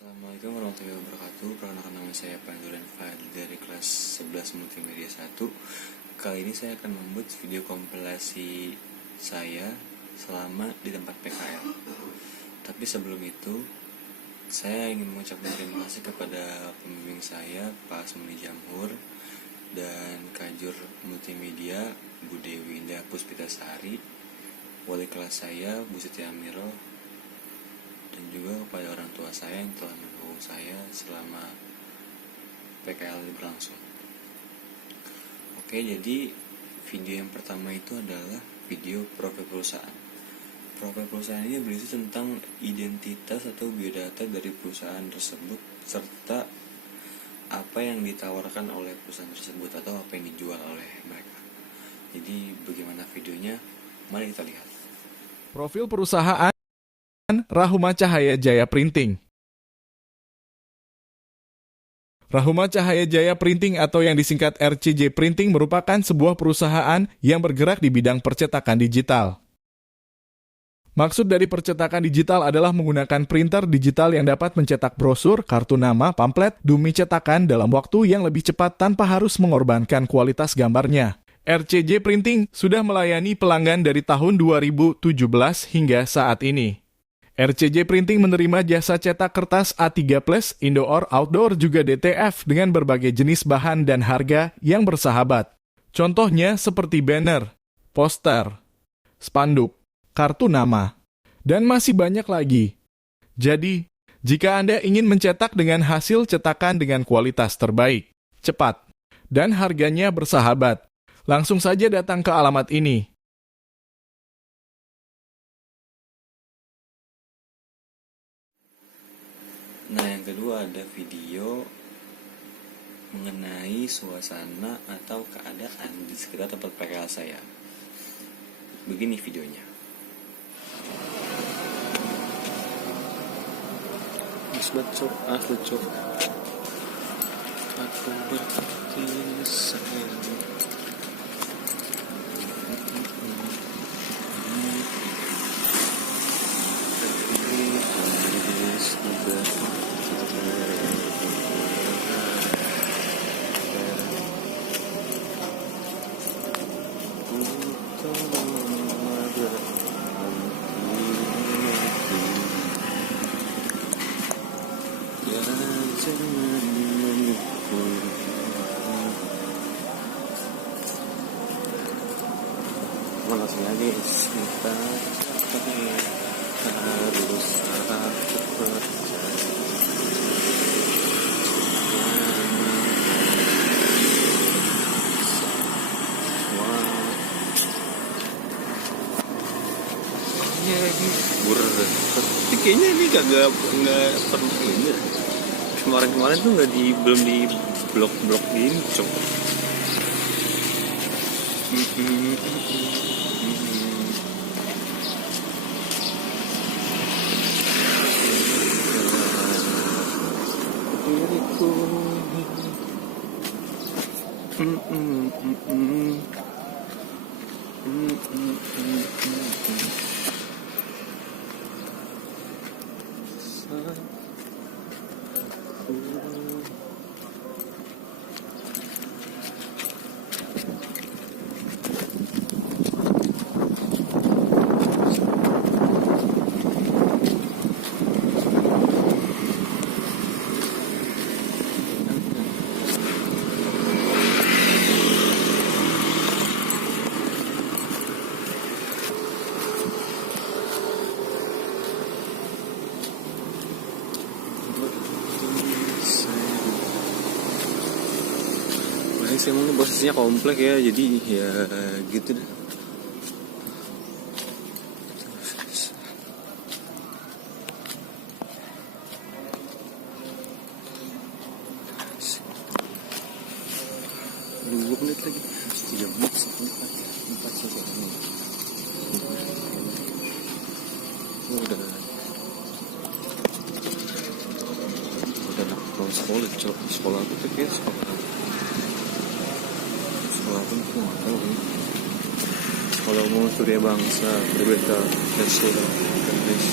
Assalamualaikum warahmatullahi wabarakatuh. Perkenalkan, nama saya Panduran Fadil dari kelas 11 Multimedia 1. Kali ini saya akan membuat video kompilasi saya selama di tempat PKL. Tapi sebelum itu, saya ingin mengucapkan terima kasih kepada pembimbing saya, Pak Asmuni Jamhur, dan Kajur Multimedia, Bu Dewi Indah Puspitasari, wali kelas saya, Bu Siti Amiro, dan juga kepada orang tua saya yang telah mendukung saya selama PKL ini berlangsung. Oke, jadi video yang pertama itu adalah video profil perusahaan. Profil perusahaan ini berisi tentang identitas atau biodata dari perusahaan tersebut serta apa yang ditawarkan oleh perusahaan tersebut atau apa yang dijual oleh mereka. Jadi bagaimana videonya? Mari kita lihat. Profil perusahaan Rahuma Cahaya Jaya Printing. Rahuma Cahaya Jaya Printing atau yang disingkat RCJ Printing merupakan sebuah perusahaan yang bergerak di bidang percetakan digital. Maksud dari percetakan digital adalah menggunakan printer digital yang dapat mencetak brosur, kartu nama, pamflet, demi cetakan dalam waktu yang lebih cepat tanpa harus mengorbankan kualitas gambarnya. RCJ Printing sudah melayani pelanggan dari tahun 2017 hingga saat ini. RCJ Printing menerima jasa cetak kertas A3+, indoor, outdoor, juga DTF dengan berbagai jenis bahan dan harga yang bersahabat. Contohnya seperti banner, poster, spanduk, kartu nama, dan masih banyak lagi. Jadi, jika Anda ingin mencetak dengan hasil cetakan dengan kualitas terbaik, cepat, dan harganya bersahabat, langsung saja datang ke alamat ini. Nah, yang kedua ada video mengenai suasana atau keadaan di sekitar tempat PKL saya. Begini videonya. Asli cok. Aku berhati sayang. Langsung lagi kita harus cepat. Tapi kayaknya ini nggak perlu ini. Kemarin tuh belum di blok ini cok. Emang ini posisinya komplek ya, jadi ya gitu deh. Dua menit lagi, 3 menit, 1 menit lagi, 4 selesai ini. Udah anak pulang sekolah, cok. Sekolah aku tuh kayak sekolah aku nggak tahu nih. Kalau mau Surya Bangsa berbeda versi Inggris.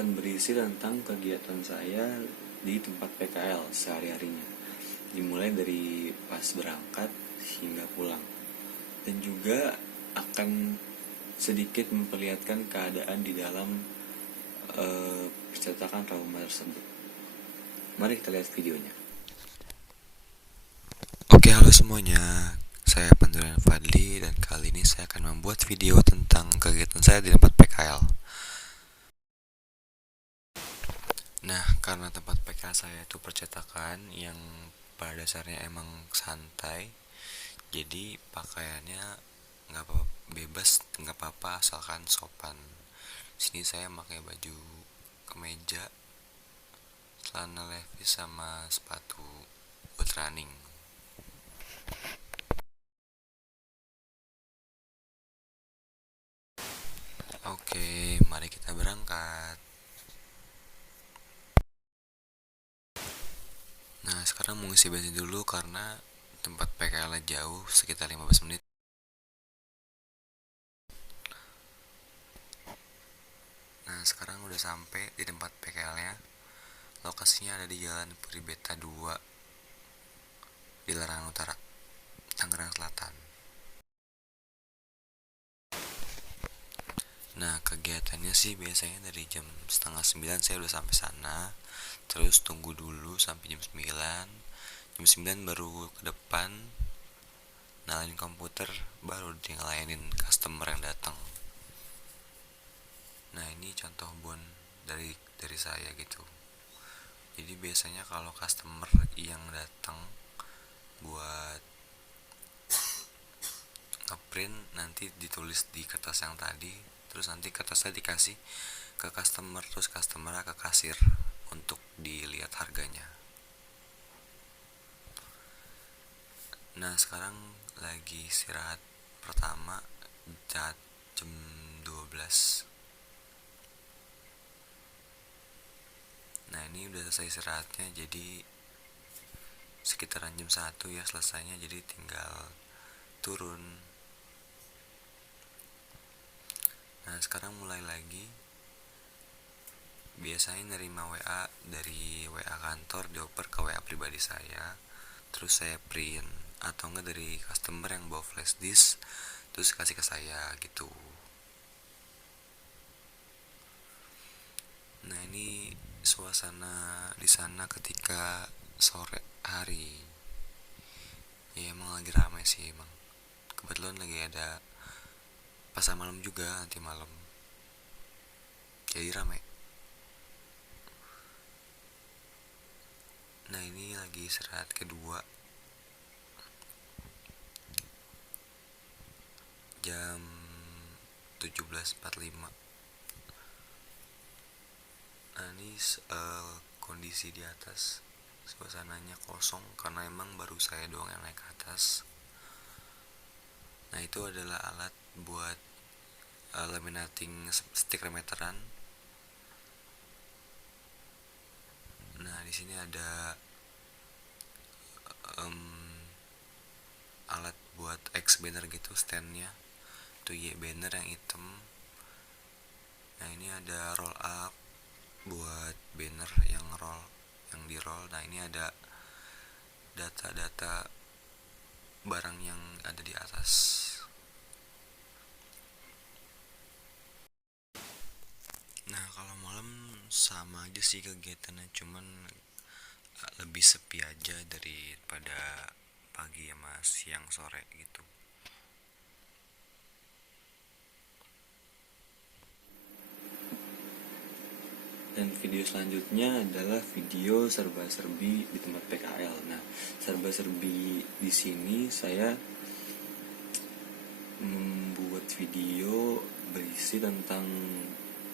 akan berisi tentang kegiatan saya di tempat PKL sehari-harinya, dimulai dari pas berangkat hingga pulang, dan juga akan sedikit memperlihatkan keadaan di dalam percetakan Rahuma tersebut. Mari kita lihat videonya. Oke, halo semuanya. Saya Panduran Fadli dan kali ini saya akan membuat video tentang kegiatan saya di tempat PKL. Nah, karena tempat PKL saya itu percetakan yang pada dasarnya emang santai, jadi pakaiannya nggak apa bebas, nggak apa-apa asalkan sopan. Sini saya pakai baju kemeja, celana levis sama sepatu buat running. Oke, mari kita berangkat. Nah, sekarang mau ngisi bensin dulu karena tempat PKL jauh, sekitar 15 menit. Nah, sekarang udah sampai di tempat PKL-nya. Lokasinya ada di Jalan Puri Beta 2 di Larangan Utara, Tangerang Selatan. Nah, kegiatannya sih biasanya dari jam setengah 9 saya udah sampai sana. Terus tunggu dulu sampai jam 9. Jam 9 baru ke depan, nyalain komputer, baru ngelayanin customer yang datang. Nah, ini contoh bon dari saya gitu. Jadi biasanya kalau customer yang datang buat ngeprint, nanti ditulis di kertas yang tadi, terus nanti kertasnya dikasih ke customer, terus customer ke kasir untuk dilihat harganya. Nah, sekarang lagi istirahat pertama jam 12. Nah, ini udah selesai istirahatnya, jadi sekitaran jam 1 ya selesainya, jadi tinggal turun. Nah, sekarang mulai lagi. Biasanya nerima WA dari WA kantor dioper ke WA pribadi saya, terus saya print, atau enggak dari customer yang bawa flash disk terus kasih ke saya gitu. Nah, ini suasana di sana ketika sore hari. Ya emang lagi ramai sih emang. Kebetulan lagi ada pasar malam juga nanti malam. Jadi ramai. Nah, ini lagi istirahat kedua. Jam 17.45. Nah, ini kondisi di atas, suasananya kosong karena emang baru saya doang yang naik ke atas. Nah, itu adalah alat buat laminating stiker meteran. Nah, di sini ada alat buat X banner gitu, standnya itu Y banner yang hitam. Nah, ini ada roll up buat banner yang di roll. Nah, ini ada data-data barang yang ada di atas. Nah, kalau malam sama aja sih kegiatannya, cuman lebih sepi aja daripada pagi sama siang sore gitu. Dan video selanjutnya adalah video serba-serbi di tempat PKL. Nah, serba-serbi di sini saya membuat video berisi tentang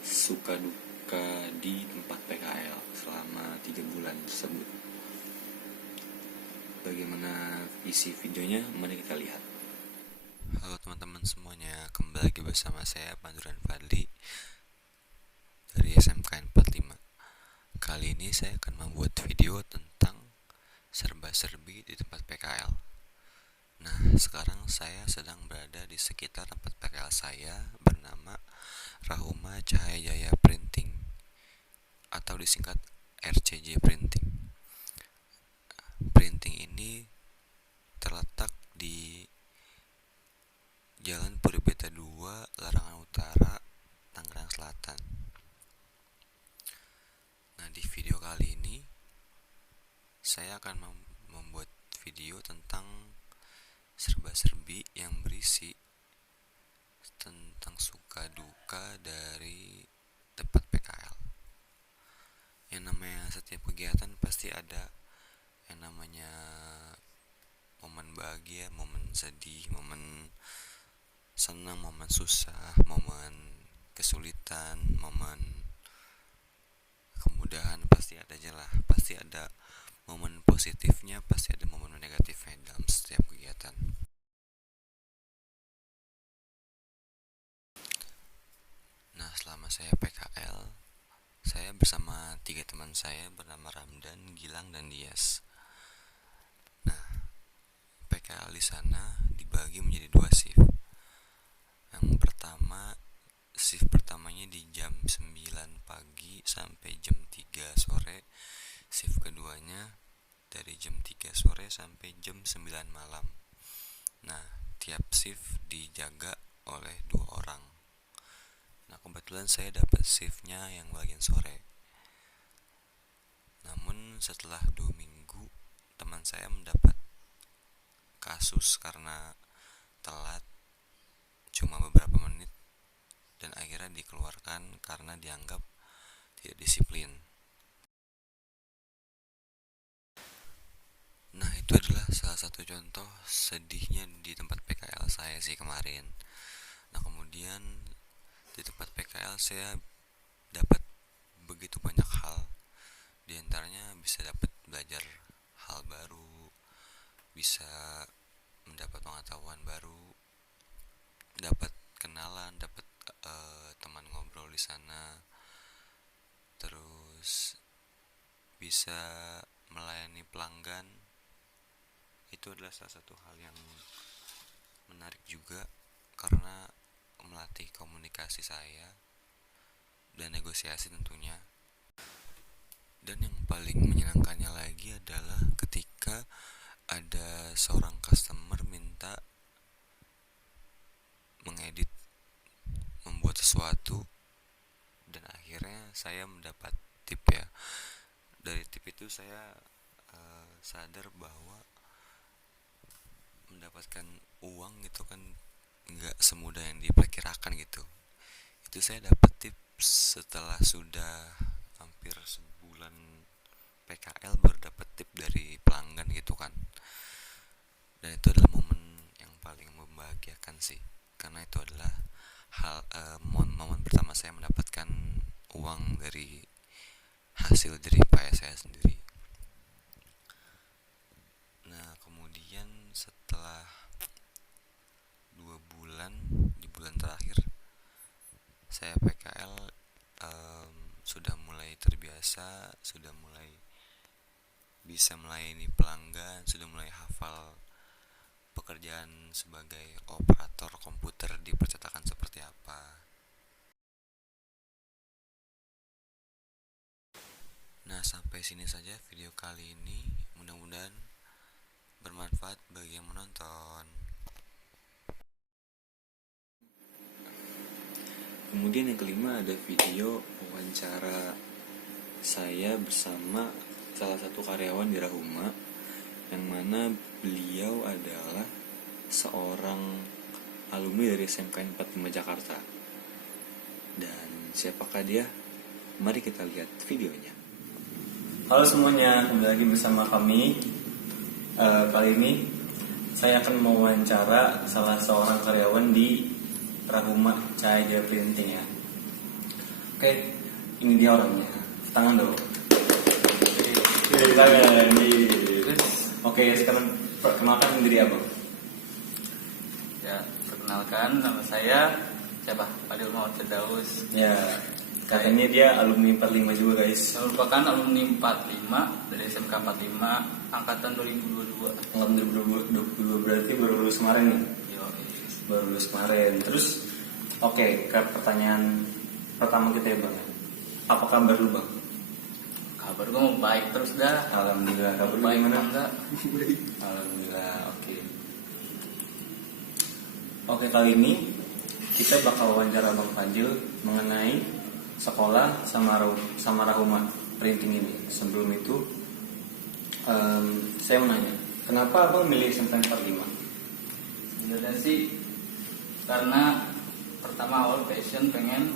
suka duka di tempat PKL selama 3 bulan tersebut. Bagaimana isi videonya? Mari kita lihat. Halo teman-teman semuanya, kembali lagi bersama saya Panduran Fadli dari SMKN 45. Kali ini saya akan membuat video tentang serba-serbi di tempat PKL. Nah, sekarang saya sedang berada di sekitar tempat PKL saya bernama Rahuma Cahaya Jaya Printing atau disingkat RCJ Printing. Printing ini terletak di Jalan Puribeta 2, Larangan Utara, Tangerang Selatan. Nah, di video kali ini saya akan membuat video tentang serba-serbi yang berisi tentang suka duka dari tempat PKL. Yang namanya setiap kegiatan pasti ada yang namanya momen bahagia, momen sedih, momen senang, momen susah, momen kesulitan, momen kemudahan, pasti ada aja lah. Pasti ada momen positifnya, pasti ada momen negatifnya dalam setiap kegiatan. Nah, selama saya PKL, saya bersama 3 teman saya bernama Ramdan, Gilang, dan Dias. Nah, PKL di sana dibagi menjadi 2 shift. Yang pertama, shift pertamanya di jam 9 pagi sampai jam 3 sore. Shift keduanya dari jam 3 sore sampai jam 9 malam. Nah, tiap shift dijaga oleh 2 orang. Nah, kebetulan saya dapat shiftnya yang bagian sore. Namun setelah 2 minggu, teman saya mendapat kasus karena telat cuma beberapa menit dan akhirnya dikeluarkan karena dianggap tidak disiplin. Nah, itu adalah salah satu contoh sedihnya di tempat PKL saya sih kemarin. Nah, kemudian di tempat PKL saya dapat begitu banyak hal. Di antaranya bisa dapat belajar hal baru, bisa mendapat pengetahuan baru, dapat kenalan, dapat teman ngobrol di sana, terus bisa melayani pelanggan. Itu adalah salah satu hal yang menarik juga karena melatih komunikasi saya dan negosiasi tentunya. Dan yang paling menyenangkannya lagi adalah ketika ada seorang customer minta mengedit, membuat sesuatu, dan akhirnya saya mendapat tip ya. Dari tip itu saya sadar bahwa mendapatkan uang itu kan nggak semudah yang diperkirakan gitu. Itu saya dapat tips setelah sudah hampir sebulan PKL baru dapat tip dari pelanggan gitu kan. Dan itu adalah momen yang paling membahagiakan sih, karena itu adalah momen pertama saya mendapatkan uang dari hasil jerih payah saya sendiri. Nah, kemudian setelah 2 bulan, di bulan terakhir saya PKL, sudah mulai terbiasa, sudah mulai bisa melayani pelanggan, sudah mulai hafal pekerjaan sebagai operator komputer di percetakan seperti apa. Nah, sampai sini saja video kali ini. Mudah-mudahan bermanfaat bagi yang menonton. Kemudian yang kelima ada video wawancara saya bersama salah satu karyawan di Rahuma, yang mana beliau adalah seorang alumni dari SMK 45 Jakarta. Dan siapakah dia? Mari kita lihat videonya. Halo semuanya, kembali lagi bersama kami. Kali ini saya akan mewawancara salah seorang karyawan di Rahuma Cahaya Printing ya. Oke, ini dia orangnya. Tangan dulu. Oke, sekarang perkenalkan diri abang. Ya, perkenalkan nama saya siapa? Fadil Muhammad Firdaus. Ya, katanya dia alumni 45 juga guys. Saya merupakan alumni 45 dari SMK 45 angkatan 2022. Angkatan 2022 berarti baru lulus kemarin nih. Baru lulus kemarin. Terus oke, ke pertanyaan pertama kita ya bang. Apa kabar lu bang? Kabar gue mau baik terus dah. Alhamdulillah. Kabar lu Baik gimana? apa enggak? Alhamdulillah. Oke. Oke, kali ini kita bakal wawancara Bang Fadil mengenai sekolah sama Rahuma printing ini. Sebelum itu saya mau nanya, kenapa Abang milih SMK 45? Sebenarnya sih karena pertama awal passion pengen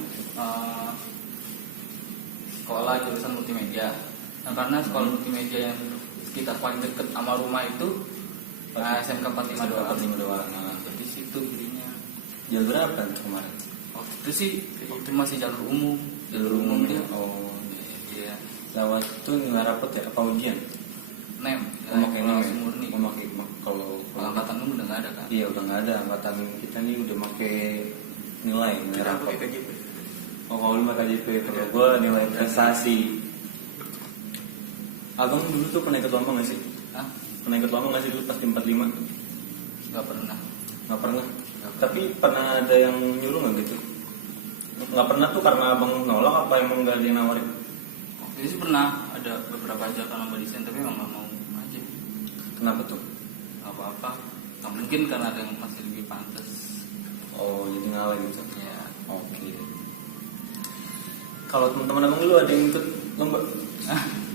sekolah jurusan multimedia. Nah, karena sekolah multimedia yang sekitar paling deket sama rumah itu SMK 45 doang. Nah, Di situ belinya. jalur apa kemarin? Waktu itu sih itu masih jalur umum. Dia. Oh, Iya. lewat itu nilai rapot ya? Apa ujian? Nem. Memakai nem ya? murni. Memakai kalau Kalau angkatan lu udah nggak ada kan? iya udah nggak ada, angkatan kita nih udah pakai nilai rapot. KJP. Oh, kalau lu pakai KJP, kalau gue nilai prestasi. Abang dulu tuh pernah ikut lomba nggak sih? Hah? Pernah ikut lomba nggak sih dulu pas di 45? Nggak pernah. Nggak pernah. Tapi pernah ada yang nyuruh nggak gitu? Nggak pernah tuh karena abang nolak apa emang nggak ada yang nawarin? Waktu itu sih pernah ada beberapa ajakan lomba desain tapi emang nggak mau aja. Kenapa tuh? Nggak apa-apa. Nggak mungkin karena ada yang masih lebih pantas. Oh, jadi ngalah gitu. Ya. Oke. Kalau teman-teman abang dulu ada yang ikut lomba?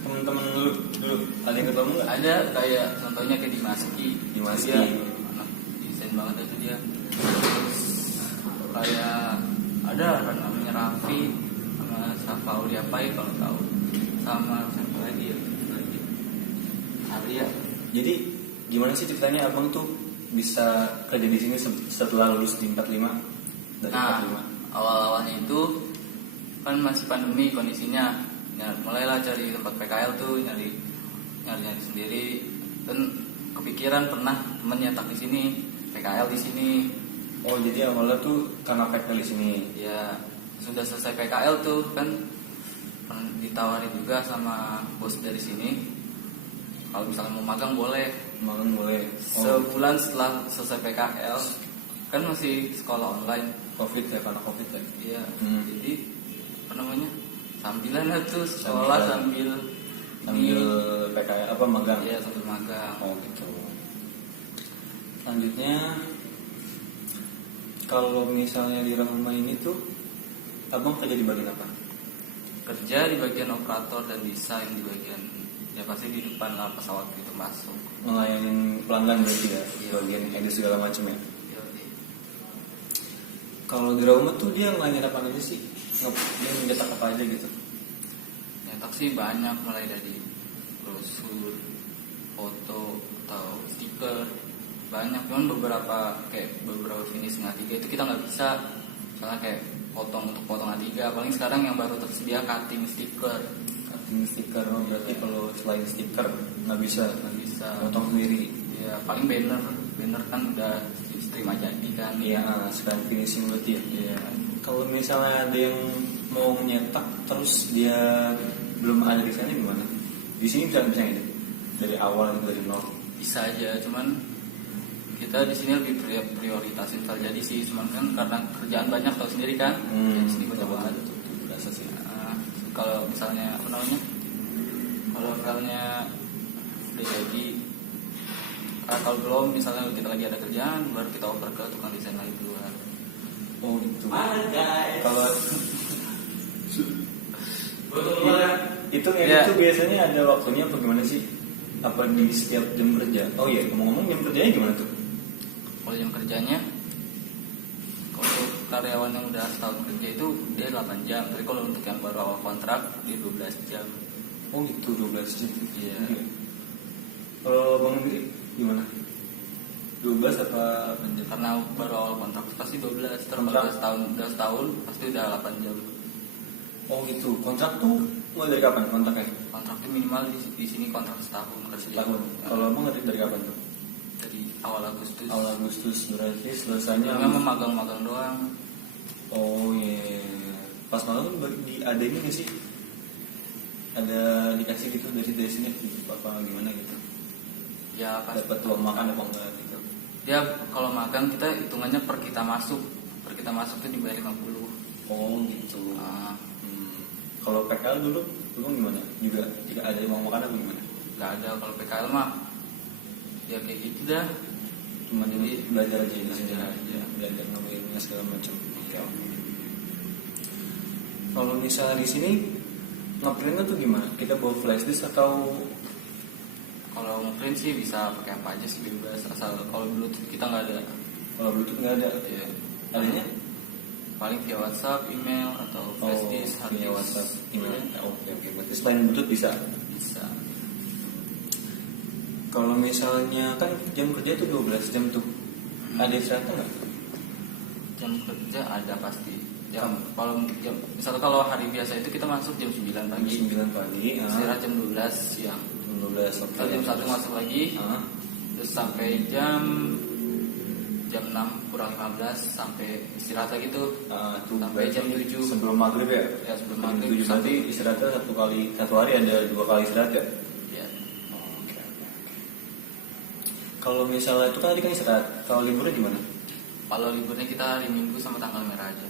Teman-teman lu dulu ada yang ikut lomba nggak? Ada kayak contohnya kayak Dimaski. Dimaski. Dia anak desain banget itu dia. Terus kayak ada orang namanya Raffi sama Safauli apa ya kalau tahu, sama siapa lagi ya? Arya. Jadi gimana sih ceritanya abang tuh bisa kerja di sini setelah lulus di 45 dari Nah, 45? awal-awalnya itu kan masih pandemi kondisinya. Ya, mulailah cari tempat PKL tuh, nyari sendiri. Dan kepikiran pernah temen nyetak di sini, PKL di sini. Oh, jadi awalnya tuh karena PKL di sini. Ya, sudah selesai PKL tuh kan ditawari juga sama bos dari sini. Kalau misalnya mau magang boleh. Magang boleh. Sebulan setelah selesai PKL kan masih sekolah online. Covid ya, karena Covid ya. Iya. Hmm. Jadi apa namanya? Sambilan lah tuh sekolah sambil PKL apa magang? Iya, sambil magang. Oh gitu. Selanjutnya kalau misalnya di Rahuma ini tuh abang kerja di bagian apa? Kerja di bagian operator dan desain di bagian ya pasti di depan lah pesawat itu masuk. Ngelayanin pelanggan berarti ya, Iya. bagian edit segala macam ya. Yoi. Kalau di Rahuma tuh dia ngelayanin apa aja sih? Dia mencetak apa aja gitu? Nyetak sih banyak mulai dari brosur, foto atau stiker banyak. Cuman beberapa finish A3 itu kita nggak bisa, misalnya kayak untuk potong A3. Paling sekarang yang baru tersedia cutting stiker. Cutting stiker, berarti kalau selain stiker nggak bisa potong sendiri. Ya paling banner kan udah terima jadi kan. Iya, sekarang finishing berarti ya. Iya. Kalau misalnya ada yang mau nyetak terus dia belum ada di sana gimana? Di sini bisa gitu dari awal dari nol. Bisa aja, cuman kita di sini lebih prioritasin terjadi sih, cuman kan karena kerjaan banyak tahu sendiri kan. Di sini banyak banget. Biasa sih. Kalau misalnya apa namanya? Kalau filenya udah jadi, kalau belum misalnya kita lagi ada kerjaan baru kita oper ke tukang desain lagi duluan. Oh gitu. Kalau itu Ya. itu biasanya ada waktunya apa gimana sih? Apa di setiap jam kerja? Oh iya, ngomong-ngomong jam kerjanya gimana tuh? Kalau jam kerjanya, kalau karyawan yang udah setahun kerja itu dia 8 jam, tapi kalau untuk yang baru awal kontrak dia 12 jam. Oh gitu, 12 jam. Iya. Kalau Bang Hendri gimana? 12 apa jam? Karena baru awal kontrak pasti 12, terus Kontrak? udah setahun pasti udah 8 jam. Oh gitu, kontrak tuh mulai dari kapan kontraknya? Kontraknya minimal di sini kontrak setahun kerja. Tahun. Kalau Abang dari kapan tuh? Dari awal Agustus. Awal Agustus, berarti selesainya Memang magang-magang doang. Oh iya. Pas malam ada ini nggak sih? Ada dikasih gitu dari sini apa gimana gitu? Ya pas Dapat uang makan apa enggak gitu? dia kalau magang kita hitungannya per kita masuk tuh dibayar 50. Oh gitu. Ah, Kalau PKL dulu gimana? Juga jika ada uang makan apa gimana? Nggak ada. Kalau PKL mah ya kayak gitu dah. Cuma jadi belajar aja di sini. Belajar aja. Belajar ngomongnya segala macam. Oke. Kalau misalnya di sini ngeprintnya tuh gimana? Kita bawa flash disk atau Kalau ngeprint sih bisa pakai apa aja sih, bebas, asal kalau Bluetooth kita nggak ada. kalau Bluetooth nggak ada? Ya, Adanya? paling via WhatsApp, email atau flash disk, hard via disk. WhatsApp, email. Oke. Berarti selain Bluetooth bisa. Bisa. Kalau misalnya kan jam kerja tuh 12 jam tuh. Ada istirahatnya nggak? Jam kerja ada pasti. Misalnya kalau hari biasa itu kita masuk jam 9 Jam pagi, 9 pagi. istirahat jam 12 siang. Jam 12. Oke. Kalau jam 1 masuk lagi, terus sampai jam 6 kurang 15 sampai istirahat lagi tuh. Tuh Sampai berarti jam 7. sebelum maghrib ya? Ya, sebelum Jam maghrib 7 berarti istirahatnya satu hari ada 2 kali istirahat ya? Ya. Oke. Kalau misalnya itu kan tadi kan istirahat, kalau liburnya gimana? Kalau liburnya kita hari Minggu sama tanggal merah aja.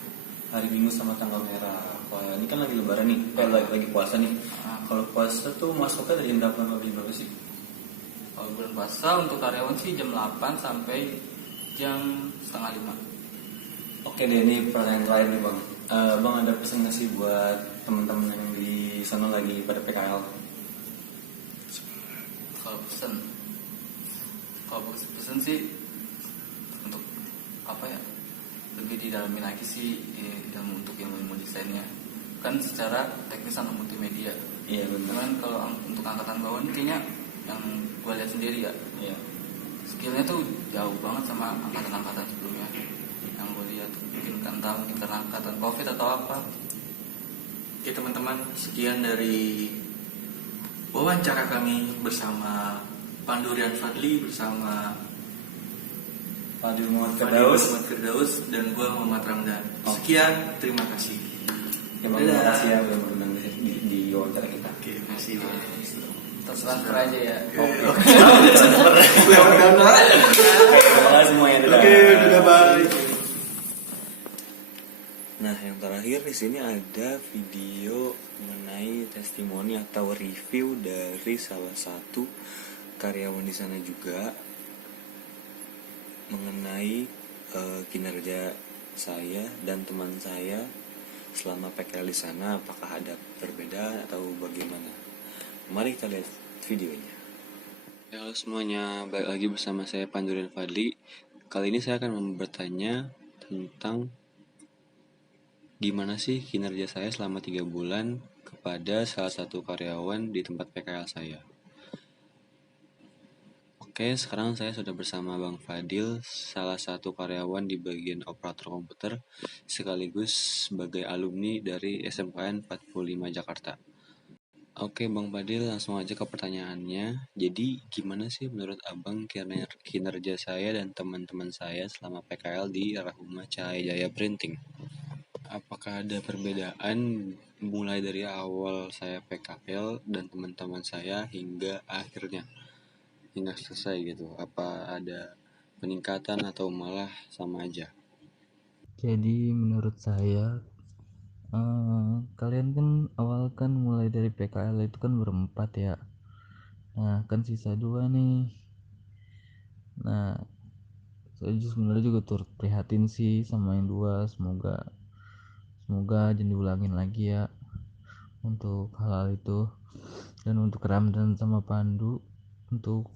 Hari Minggu sama tanggal merah. Wah, ini kan lagi lebaran nih, lagi puasa nih. Kalau puasa tuh masuknya dari jam berapa sampai jam berapa sih? Kalau bulan puasa untuk karyawan sih jam 8 sampai jam setengah 5. Oke deh, ini pertanyaan terakhir nih bang. Bang ada pesan nggak sih buat teman-teman yang di sana lagi pada PKL? Kalau pesen sih untuk apa ya, lebih didalami lagi sih untuk yang mau desainnya, kan secara teknis sama multimedia. Iya benar. Cuman kalau untuk angkatan bawah ini kayaknya yang gue lihat sendiri ya, Iya. skillnya tuh jauh banget sama angkatan-angkatan sebelumnya yang gue lihat. Mungkin karena angkatan COVID atau apa. Oke teman-teman, sekian dari wawancara kami bersama Pandurian Fadli bersama Fadil Muhammad Fadil Firdaus. Muhammad Firdaus dan gua Muhammad Ramdan. Sekian, terima kasih. Ya bang, terima kasih ya udah berundang di wawancara kita. Oke, makasih. Transfer aja ya. Lewat dana. Terima kasih semuanya. Dadah, bye. Nah, yang terakhir di sini ada video mengenai testimoni atau review dari salah satu karyawan di sana juga mengenai kinerja saya dan teman saya selama PKL di sana, apakah ada perbedaan atau bagaimana. Mari kita lihat videonya. Halo semuanya, balik lagi bersama saya Pandurian Fadli. Kali ini saya akan bertanya tentang gimana sih kinerja saya selama 3 bulan kepada salah satu karyawan di tempat PKL saya. Oke, sekarang saya sudah bersama Bang Fadil, salah satu karyawan di bagian operator komputer, sekaligus sebagai alumni dari SMKN 45 Jakarta. Oke, Bang Fadil, langsung aja ke pertanyaannya. Jadi, gimana sih menurut Abang kinerja saya dan teman-teman saya selama PKL di Rahuma Cahaya Jaya Printing? Apakah ada perbedaan mulai dari awal saya PKL dan teman-teman saya hingga akhirnya? Hingga selesai gitu, apa ada peningkatan atau malah sama aja? Jadi menurut saya kalian kan awal kan mulai dari PKL itu kan berempat ya. Nah kan sisa 2 nih. Nah saya sebenarnya juga turut prihatin sih sama yang 2. Semoga jangan diulangin lagi ya untuk hal-hal itu. Dan untuk Ramdan sama Pandu, untuk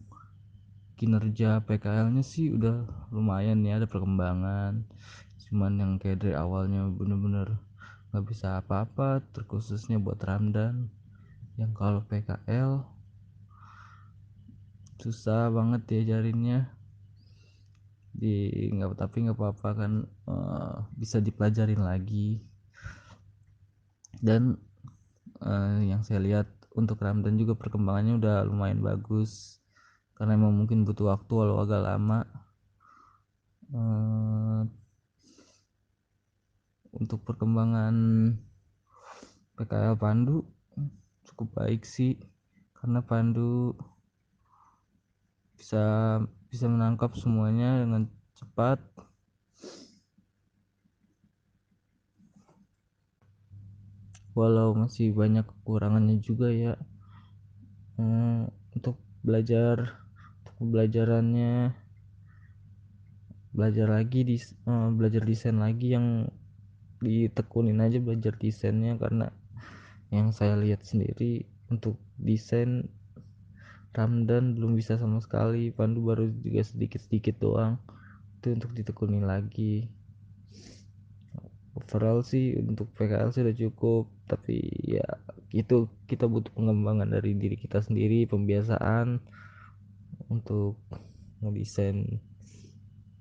kinerja PKL-nya sih udah lumayan ya, ada perkembangan. Cuman yang kayak dari awalnya bener-bener nggak bisa apa-apa, terkhususnya buat Ramdan yang kalau PKL susah banget diajarinnya. Tapi nggak apa-apa kan, bisa dipelajarin lagi. Dan yang saya lihat untuk Ramdan juga perkembangannya udah lumayan bagus, karena emang mungkin butuh waktu walau agak lama. Untuk perkembangan PKL Pandu cukup baik sih, karena Pandu bisa menangkap semuanya dengan cepat. walau masih banyak kekurangannya juga ya. Untuk pembelajarannya, belajar desain lagi, yang ditekunin aja belajar desainnya, karena yang saya lihat sendiri untuk desain Ramdan belum bisa sama sekali, Pandu baru juga sedikit-sedikit doang. Itu untuk ditekunin lagi. Overall sih untuk PKL sudah cukup, tapi ya itu kita butuh pengembangan dari diri kita sendiri, pembiasaan untuk ngedesain.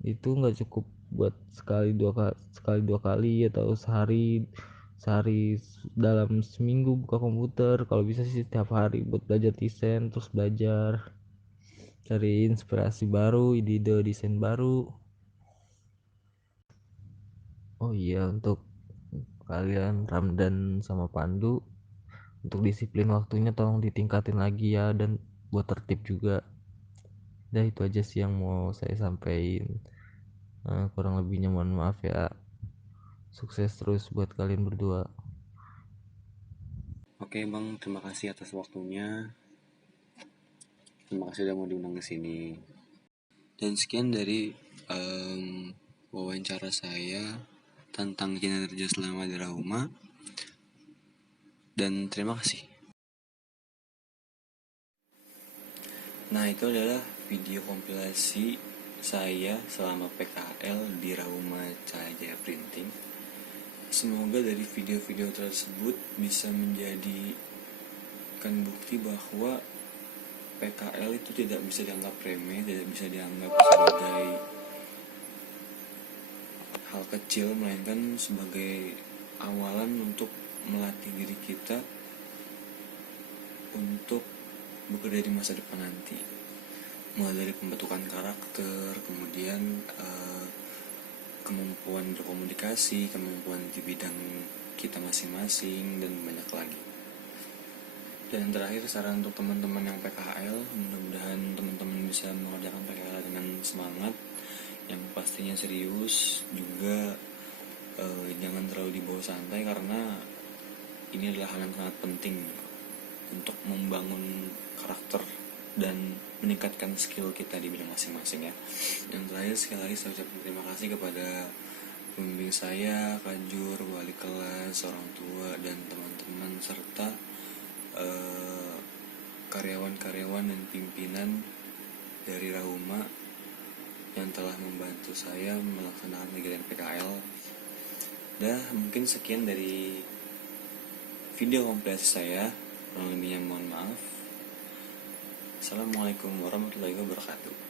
Itu nggak cukup buat sekali dua kali atau sehari sehari dalam seminggu buka komputer. Kalau bisa sih setiap hari buat belajar desain, terus belajar cari inspirasi baru, ide-ide desain baru. Oh iya, untuk kalian Ramdan sama Pandu, untuk disiplin waktunya tolong ditingkatin lagi ya, dan buat tertib juga. Dah itu aja sih yang mau saya sampaikan. Kurang lebihnya mohon maaf ya. Sukses terus buat kalian berdua. Oke Bang, terima kasih atas waktunya. Terima kasih udah mau diundang ke sini. Dan sekian dari wawancara saya tentang kinerja selama di Rahuma. Dan terima kasih. Nah, itu adalah video kompilasi saya selama PKL di Rahuma Cahaya Printing. Semoga dari video-video tersebut bisa menjadikan bukti bahwa PKL itu tidak bisa dianggap remeh, tidak bisa dianggap sebagai hal kecil, melainkan sebagai awalan untuk melatih diri kita untuk bekerja di masa depan nanti, mulai dari pembentukan karakter, kemudian kemampuan berkomunikasi, kemampuan di bidang kita masing-masing, dan banyak lagi. Dan yang terakhir, saran untuk teman-teman yang PKL, mudah-mudahan teman-teman bisa mengerjakan PKL dengan semangat, yang pastinya serius juga. Jangan terlalu dibawa santai, karena ini adalah hal yang sangat penting untuk membangun karakter dan meningkatkan skill kita di bidang masing-masing ya. Yang terakhir, sekali lagi saya ucapkan terima kasih kepada pembimbing saya, Kajur, wali kelas, orang tua, dan teman-teman, serta karyawan-karyawan dan pimpinan dari Rahuma yang telah membantu saya melaksanakan kegiatan PKL. Dan mungkin sekian dari video kompilasi saya. Kurang lebihnya mohon maaf. Assalamualaikum warahmatullahi wabarakatuh.